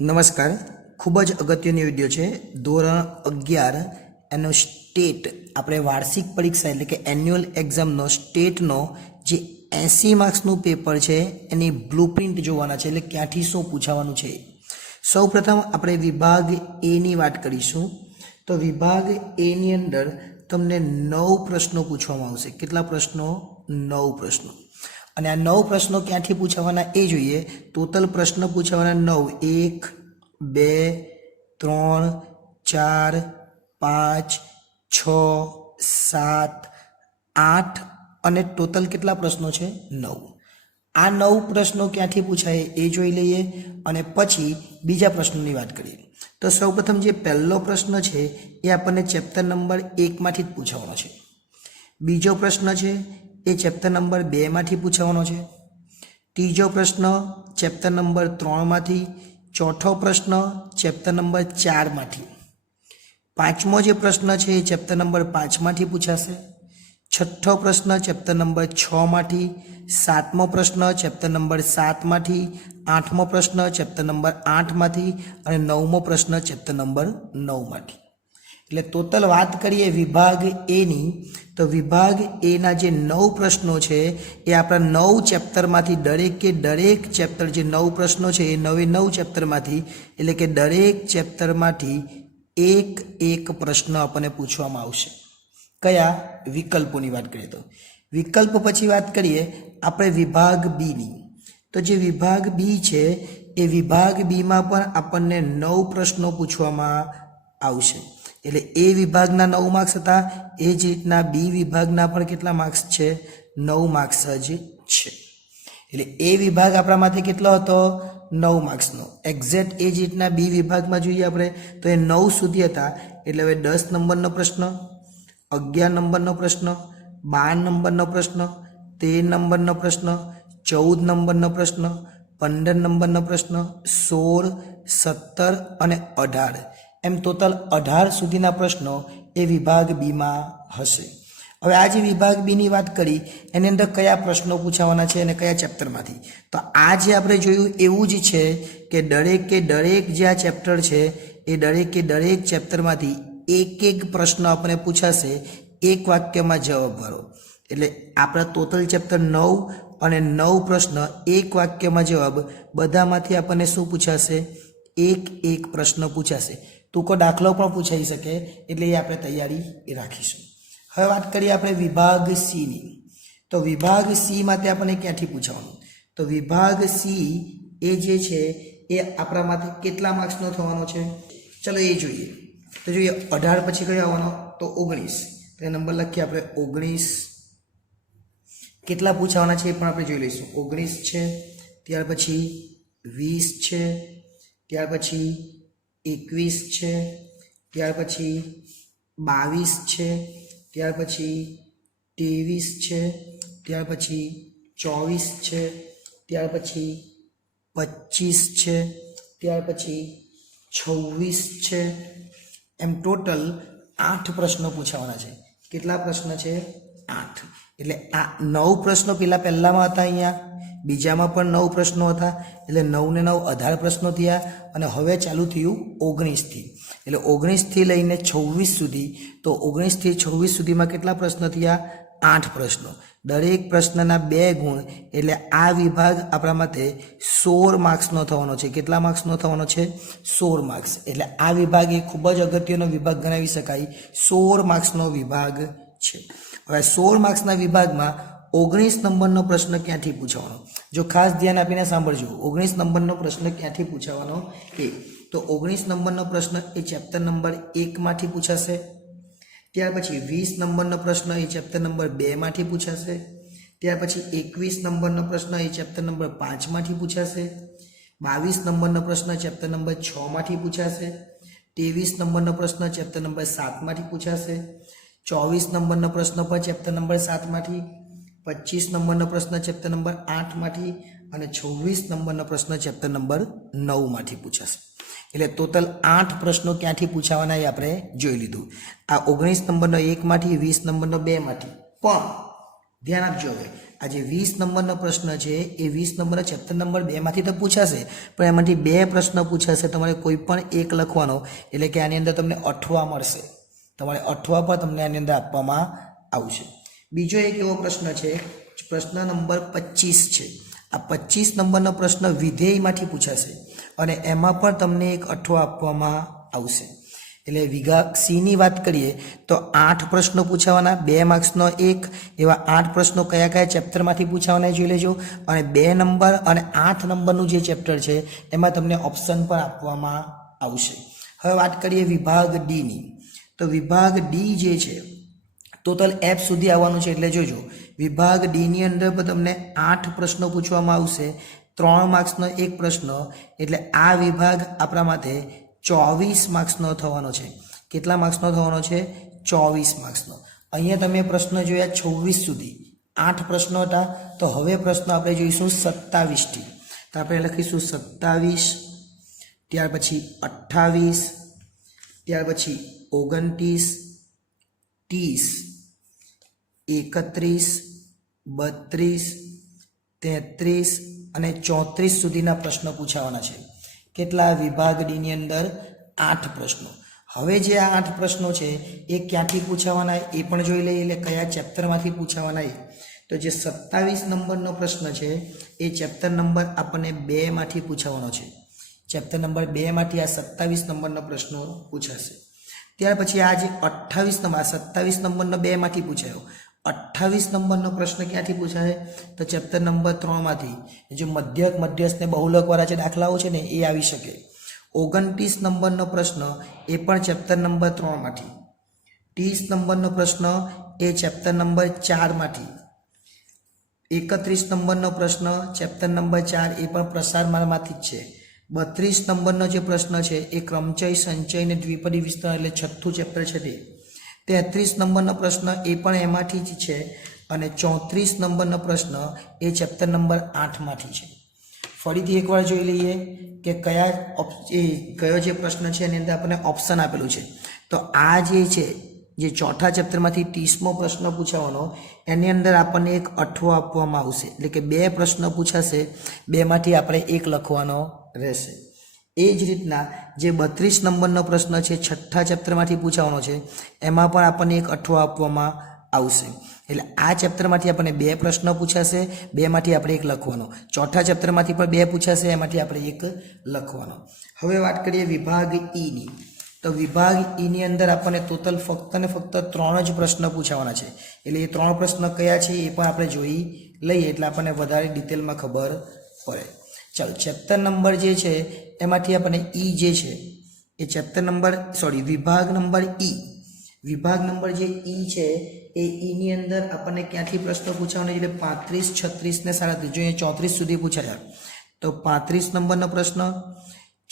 નમસ્કાર. ખૂબ જ અગત્યની વિડીયો છે. ધોરણ 11 એનો સ્ટેટ આપણે વાર્ષિક પરીક્ષા એટલે કે એન્યુઅલ એક્ઝામનો સ્ટેટનો જે 80 માર્ક્સનું પેપર છે એની બ્લુપ્રિન્ટ જોવાના છે, એટલે ક્યાંથી શું પૂછાવાનું છે. સૌપ્રથમ આપણે વિભાગ એ ની વાત કરીશું. તો વિભાગ એ ની અંદર તમને 9 પ્રશ્નો પૂછવામાં આવશે. કેટલા પ્રશ્નો? 9 પ્રશ્નો. અને આ 9 પ્રશ્નો ક્યાંથી પૂછાવાના એ જોઈએ. ટોટલ પ્રશ્ન પૂછાવાના 9 1 2 3 4 5 6 7 8 અને ટોટલ કેટલા પ્રશ્નો છે? 9. આ 9 પ્રશ્નો ક્યાંથી પૂછાય એ જોઈ લઈએ અને પછી બીજા પ્રશ્નોની વાત કરીએ. તો સૌપ્રથમ જે પહેલો પ્રશ્ન છે એ આપણને ચેપ્ટર નંબર 1 માંથી જ પૂછવાનો છે. બીજો પ્રશ્ન છે એ ચેપ્ટર નંબર 2 માંથી પૂછવાનો છે. ત્રીજો પ્રશ્ન ચેપ્ટર નંબર 3 માંથી. ચોથો પ્રશ્ન ચેપ્ટર નંબર 4 માંથી. પાંચમો જે પ્રશ્ન છે એ ચેપ્ટર નંબર 5 માંથી પૂછાશે. છઠ્ઠો પ્રશ્ન ચેપ્ટર નંબર 6 માંથી. સાતમો પ્રશ્ન ચેપ્ટર નંબર 7 માંથી. આઠમો પ્રશ્ન ચેપ્ટર નંબર 8 માંથી અને નવમો પ્રશ્ન ચેપ્ટર નંબર 9 માંથી. એટલે ટોટલ વાત કરીએ વિભાગ એ ની, તો વિભાગ એ ના જે 9 પ્રશ્નો છે એ આપણા 9 ચેપ્ટરમાંથી દરેક ચેપ્ટર જે 9 પ્રશ્નો છે એ 9 ચેપ્ટરમાંથી, એટલે કે દરેક ચેપ્ટરમાંથી એક પ્રશ્ન આપણને પૂછવામાં આવશે. કયા? વિકલ્પોની વાત કરીએ તો વિકલ્પ પછી વાત કરીએ આપણે વિભાગ બી ની. તો જે વિભાગ બી છે એ વિભાગ બીમાં પણ આપણને 9 પ્રશ્નો પૂછવામાં આવશે. એટલે એ વિભાગના 9 માર્ક્સ હતા, એ જ રીતના બી વિભાગના પણ કેટલા માર્ક્સ છે? 9 માર્ક્સ જ છે. એટલે એ વિભાગ આપણા માટે કેટલો હતો? 9 માર્ક્સનો. એક્ઝેક્ટ એ જ રીતના બી વિભાગમાં જોઈએ આપણે તો એ 9 સુધી હતા. એટલે હવે 10 નંબરનો પ્રશ્ન, 11 નંબરનો પ્રશ્ન, 12 નંબરનો પ્રશ્ન, 13 નંબરનો પ્રશ્ન, 14 નંબરનો પ્રશ્ન, 15 નંબરનો પ્રશ્ન, 16, 17 અને 18 એમ ટોટલ 18 સુધીના પ્રશ્નો એ વિભાગ બીમાં હશે. હવે આ જે વિભાગ બીની વાત કરી એની અંદર કયા પ્રશ્નો પૂછાવાના છે અને કયા ચેપ્ટરમાંથી, તો આ જે આપણે જોયું એવું જ છે કે દરેક જે આ ચેપ્ટર છે એ દરેક ચેપ્ટરમાંથી એક પ્રશ્ન આપણને પૂછાશે. એક વાક્યમાં જવાબ ભરો. એટલે આપણા ટોટલ ચેપ્ટર 9 અને 9 પ્રશ્ન એક વાક્યમાં જવાબ, બધામાંથી આપણને શું પૂછાશે? એક પ્રશ્ન પૂછાશે. ટૂંકો દાખલો પણ પૂછાઈ શકે, એટલે એ આપણે તૈયારી રાખીશું. હવે વાત કરીએ આપણે વિભાગ સી ની. તો વિભાગ સી માટે આપણને ક્યાંથી પૂછવાનું? તો વિભાગ સી એ જે છે એ આપણા માટે કેટલા માર્ક્સનો થવાનો છે? ચલો એ જોઈએ. તો જોઈએ 18 પછી કયો આવવાનો? તો 19. તો એ નંબર લખીએ આપણે 19. કેટલા પૂછાવાના છે એ પણ આપણે જોઈ લઈશું. 19 છે, ત્યાર પછી 20 છે, ત્યાર પછી 21 છે, ત્યાર પછી 22 છે, ત્યાર પછી 23 છે, ત્યાર પછી 24 છે, ત્યાર પછી 25 છે, ત્યાર પછી 26 છે. એમ ટોટલ 8 પ્રશ્નો પૂછાવાના છે. કેટલા પ્રશ્ન છે? 8. એટલે આ 9 પ્રશ્નો પહેલામાં હતા, અહીંયા બીજામાં પણ 9 પ્રશ્નો હતા. એટલે 9 ને 9 18 પ્રશ્નો થયા અને હવે ચાલુ થયું 19થી. એટલે 19થી લઈને 26 સુધી. તો 19થી 26 સુધીમાં કેટલા પ્રશ્નો થયા? 8 પ્રશ્નો. દરેક પ્રશ્નના 2 ગુણ. એટલે આ વિભાગ આપણા માટે 16 માર્ક્સનો થવાનો છે. કેટલા માર્ક્સનો થવાનો છે? 16 માર્ક્સ. એટલે આ વિભાગ એ ખૂબ જ અગત્યનો વિભાગ ગણાવી શકાય. 16 માર્ક્સનો વિભાગ છે. હવે 16 માર્ક્સના વિભાગમાં 19 નંબરનો પ્રશ્ન ક્યાંથી પૂછવાનો? જો ખાસ ધ્યાન આપીને સાંભળજો. 19 નંબરનો પ્રશ્ન ક્યાંથી પૂછવાનો એ તો 19 નંબરનો પ્રશ્ન એ ચેપ્ટર નંબર 1 માંથી પૂછાશે. ત્યાર પછી 20 નંબરનો પ્રશ્ન એ ચેપ્ટર નંબર 2 માંથી પૂછાશે. ત્યાર પછી 21 નંબરનો પ્રશ્ન એ ચેપ્ટર નંબર 5 માંથી પૂછાશે. 22 નંબરનો પ્રશ્ન ચેપ્ટર નંબર 6 માંથી પૂછાશે. 23 નંબરનો પ્રશ્ન ચેપ્ટર નંબર 7 માંથી પૂછાશે. 24 નંબરનો પ્રશ્ન પણ ચેપ્ટર નંબર 7 માંથી. 25 નંબરનો પ્રશ્ન ચેપ્ટર નંબર 8 માંથી અને 26 નંબરનો પ્રશ્ન ચેપ્ટર નંબર 9 માંથી પૂછાશે. એટલે ટોટલ 8 પ્રશ્નો ક્યાંથી પૂછાવાના એ આપણે જોઈ લીધું. આ 19 નંબરનો 1 માંથી, 20 નંબરનો 2 માંથી, પણ ધ્યાન આપજો. હવે આ જે 20 નંબરનો પ્રશ્ન છે એ 20 નંબરના ચેપ્ટર નંબર 2 માંથી તો પૂછાશે, પણ એમાંથી 2 પ્રશ્ન પૂછાશે. તમારે કોઈ પણ એક લખવાનો, એટલે કે આની અંદર તમને 8 મળશે. તમારે 8 પર તમને આની અંદર આપવામાં આવશે. બીજો એક એવો પ્રશ્ન છે, પ્રશ્ન નંબર 25 છે. આ 25 નંબરનો પ્રશ્ન વિધેયમાંથી પૂછાશે અને એમાં પણ તમને એક 8 આપવામાં આવશે. એટલે વિભાગ સી વાત કરીએ તો 8 પ્રશ્નો પૂછાવાના, 2 માર્ક્સનો 1. એવા 8 પ્રશ્નો કયા કયા ચેપ્ટરમાંથી પૂછાવાના જોઈ લેજો. અને 2 નંબર અને 8 નંબરનું જે ચેપ્ટર છે એમાં તમને ઓપ્શન પણ આપવામાં આવશે. હવે વાત કરીએ વિભાગ ડીની. તો વિભાગ ડી જે છે ટોટલ એફ સુધી આવવાનું છે. એટલે જોજો, વિભાગ ડીની અંદર પણ તમને 8 પ્રશ્નો પૂછવામાં આવશે, 3 માર્ક્સનો 1 પ્રશ્ન. એટલે આ વિભાગ આપણા માટે 24 માર્ક્સનો થવાનો છે. કેટલા માર્ક્સનો થવાનો છે? 24 માર્ક્સનો. અહીંયા તમે પ્રશ્ન જોયા 26 સુધી, 8 પ્રશ્નો હતા. તો હવે પ્રશ્ન આપણે જોઈશું 27 થી. તો આપણે લખીશું 27, ત્યાર પછી 28, ત્યાર પછી 29, 30, 31, 32, 33 અને 34 સુધીના પ્રશ્નો પૂછાવાના છે. કેટલા? વિભાગ ડીની અંદર 8 પ્રશ્નો. હવે જે આ 8 પ્રશ્નો છે એ ક્યાંથી પૂછાવાના એ પણ જોઈ લઈએ. એટલે કયા ચેપ્ટરમાંથી પૂછાવાના એ. તો જે 27 નંબરનો પ્રશ્ન છે એ ચેપ્ટર નંબર આપણને 2 માંથી પૂછાવાનો છે. ચેપ્ટર નંબર 2 માંથી આ 27 નંબરનો પ્રશ્ન પૂછાશે. ત્યાર પછી આ જે 28 નંબર, 27 નંબરનો 2 માંથી પૂછાયો. 28 નંબરનો પ્રશ્ન ક્યાંથી પૂછાય? તો ચેપ્ટર નંબર 3 માંથી. જે મધ્યસ્થ ને બહુલકવાળા જે દાખલાઓ છે ને એ આવી શકે. 29 નંબરનો પ્રશ્ન એ પણ ચેપ્ટર નંબર 3 માંથી. 30 નંબરનો પ્રશ્ન એ ચેપ્ટર નંબર 4 માંથી. 31 નંબરનો પ્રશ્ન ચેપ્ટર નંબર 4 એ પણ પ્રસારમાળામાંથી જ છે. 32 નંબરનો જે પ્રશ્ન છે એ ક્રમચય, સંચય અને દ્વિપદી વિસ્તરણ એટલે 6થું ચેપ્ટર છે તે. 33 નંબરનો પ્રશ્ન એ પણ એમાંથી જ છે. અને 34 નંબરનો પ્રશ્ન એ ચેપ્ટર નંબર 8 માંથી છે. ફરીથી એકવાર જોઈ લઈએ કે કયો જે પ્રશ્ન છે એની અંદર આપણને ઓપ્શન આપેલું છે. તો આ જે છે જે ચોથા ચેપ્ટરમાંથી 30મો પ્રશ્ન પૂછાવાનો, એની અંદર આપણને એક 8 આપવામાં આવશે. એટલે કે 2 પ્રશ્ન પૂછાશે, 2 માંથી આપણે 1 લખવાનો રહેશે. એ જ રીતના જે 32 નંબરનો પ્રશ્ન છે 6થા ચેપ્ટરમાંથી પૂછાવાનો છે, એમાં પણ આપણને એક 8 આપવામાં આવશે. એટલે આ ચેપ્ટરમાંથી આપણને 2 પ્રશ્ન પૂછાશે, 2 માંથી આપણે 1 લખવાનો. ચોથા ચેપ્ટરમાંથી પણ 2 પૂછાશે, એમાંથી આપણે 1 લખવાનો. હવે વાત કરીએ વિભાગ ઈની. તો વિભાગ ઈની અંદર આપણને ટોટલ ફક્ત ને ફક્ત 3 જ પ્રશ્ન પૂછાવાના છે. એટલે એ 3 પ્રશ્ન કયા છે એ પણ આપણે જોઈ લઈએ, એટલે આપણને વધારે ડિટેલમાં ખબર પડે. ચાલો, ચેપ્ટર નંબર જે છે એમાંથી આપણને ઈ જે છે એ વિભાગ નંબર ઈ. વિભાગ નંબર જે ઈ છે એ ઈની અંદર આપણને ક્યાંથી પ્રશ્નો પૂછાવાના એટલે 35, 36 ને 37. જો અહીંયા 34 સુધી પૂછાયા તો 35 નંબરનો પ્રશ્ન,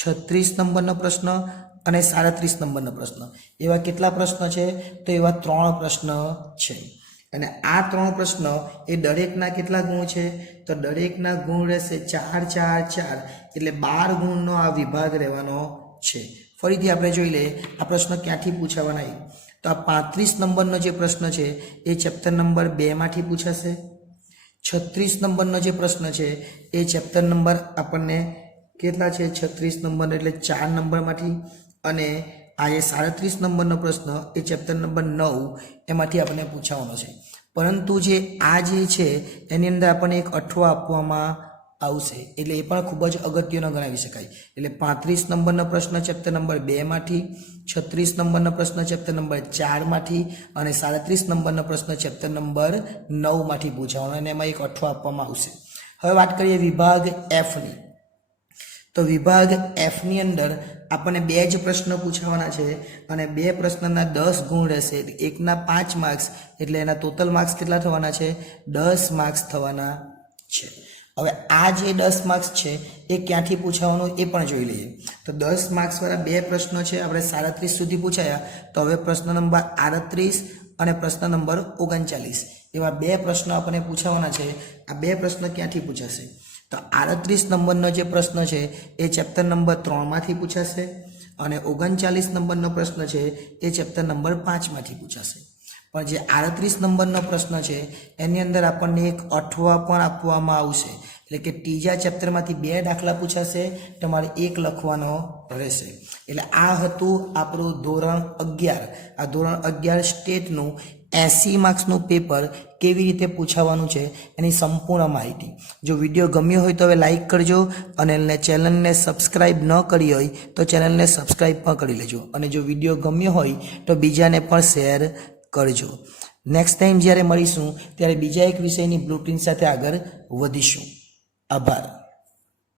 36 નંબરનો પ્રશ્ન અને 37 નંબરનો પ્રશ્ન. એવા કેટલા પ્રશ્ન છે? તો એવા 3 પ્રશ્ન છે. અને આ 3 પ્રશ્ન એ દરેકના કેટલા ગુણ છે? તો દરેકના ગુણ રહેશે 4, 4, 4. એટલે 12 ગુણનો આ વિભાગ રહેવાનો છે. ફરીથી આપણે જોઈ લઈએ આ પ્રશ્ન ક્યાંથી પૂછાવાના. તો આ 35 નંબરનો જે પ્રશ્ન છે એ ચેપ્ટર નંબર 2 માંથી પૂછાશે. 36 નંબરનો જે પ્રશ્ન છે એ ચેપ્ટર નંબર આપણને કેટલા છે? 36 નંબર એટલે 4 નંબરમાંથી. અને આ જે 37 નંબરનો પ્રશ્ન એ ચેપ્ટર નંબર 9 એમાંથી આપણને પૂછાવાનો છે. પરંતુ જે આ જે છે એની અંદર આપણને એક 8 આપવામાં આવશે. એટલે એ પણ ખૂબ જ અગત્યનો ગણાવી શકાય. એટલે 35 નંબરનો પ્રશ્ન ચેપ્ટર નંબર 2 માંથી, 36 નંબરનો પ્રશ્ન ચેપ્ટર નંબર 4 માંથી અને 37 નંબરનો પ્રશ્ન ચેપ્ટર નંબર 9 માંથી પૂછાવાનો, અને એમાં એક 8 આપવામાં આવશે. હવે વાત કરીએ વિભાગ એફની. તો વિભાગ એફની અંદર આપણને 2 જ પ્રશ્નો પૂછાવાના છે અને 2 પ્રશ્નના 10 ગુણ રહેશે. એકના 5 માર્ક્સ, એટલે એના ટોટલ માર્ક્સ કેટલા થવાના છે? 10 માર્ક્સ થવાના છે. હવે આ જે 10 માર્ક્સ છે એ ક્યાંથી પૂછાવાનું એ પણ જોઈ લઈએ. તો 10 માર્ક્સવાળા 2 પ્રશ્નો છે આપણે 37 સુધી પૂછાયા. તો હવે પ્રશ્ન નંબર 38 અને પ્રશ્ન નંબર 39 એવા 2 પ્રશ્નો આપણને પૂછાવાના છે. આ 2 પ્રશ્ન ક્યાંથી પૂછાશે? તો 38 નંબરનો જે પ્રશ્ન છે એ ચેપ્ટર નંબર 3 માંથી પૂછાશે અને 39 નંબરનો પ્રશ્ન છે એ ચેપ્ટર નંબર 5 માંથી પૂછાશે. પણ જે 38 નંબરનો પ્રશ્ન છે એની અંદર આપણને એક અઠવા પણ આપવામાં આવશે, એટલે કે ત્રીજા ચેપ્ટરમાંથી 2 દાખલા પૂછાશે, તમારે 1 લખવાનો રહેશે. એટલે આ હતું આપણું ધોરણ 11. આ ધોરણ 11 સ્ટેટનું 80 માર્ક્સનું પેપર કેવી રીતે પૂછાવાનું છે એની સંપૂર્ણ માહિતી. જો વિડીયો ગમ્યો હોય તો હવે લાઈક કરજો, અને ચેનલને સબસ્ક્રાઈબ ન કરી હોય તો ચેનલને સબસ્ક્રાઈબ પણ કરી લેજો, અને જો વિડીયો ગમ્યો હોય તો બીજાને પણ શેર કરજો. નેક્સ્ટ ટાઈમ જ્યારે મળીશું ત્યારે બીજા એક વિષયની બ્લુપ્રિન્ટ સાથે આગળ વધીશું. આભાર.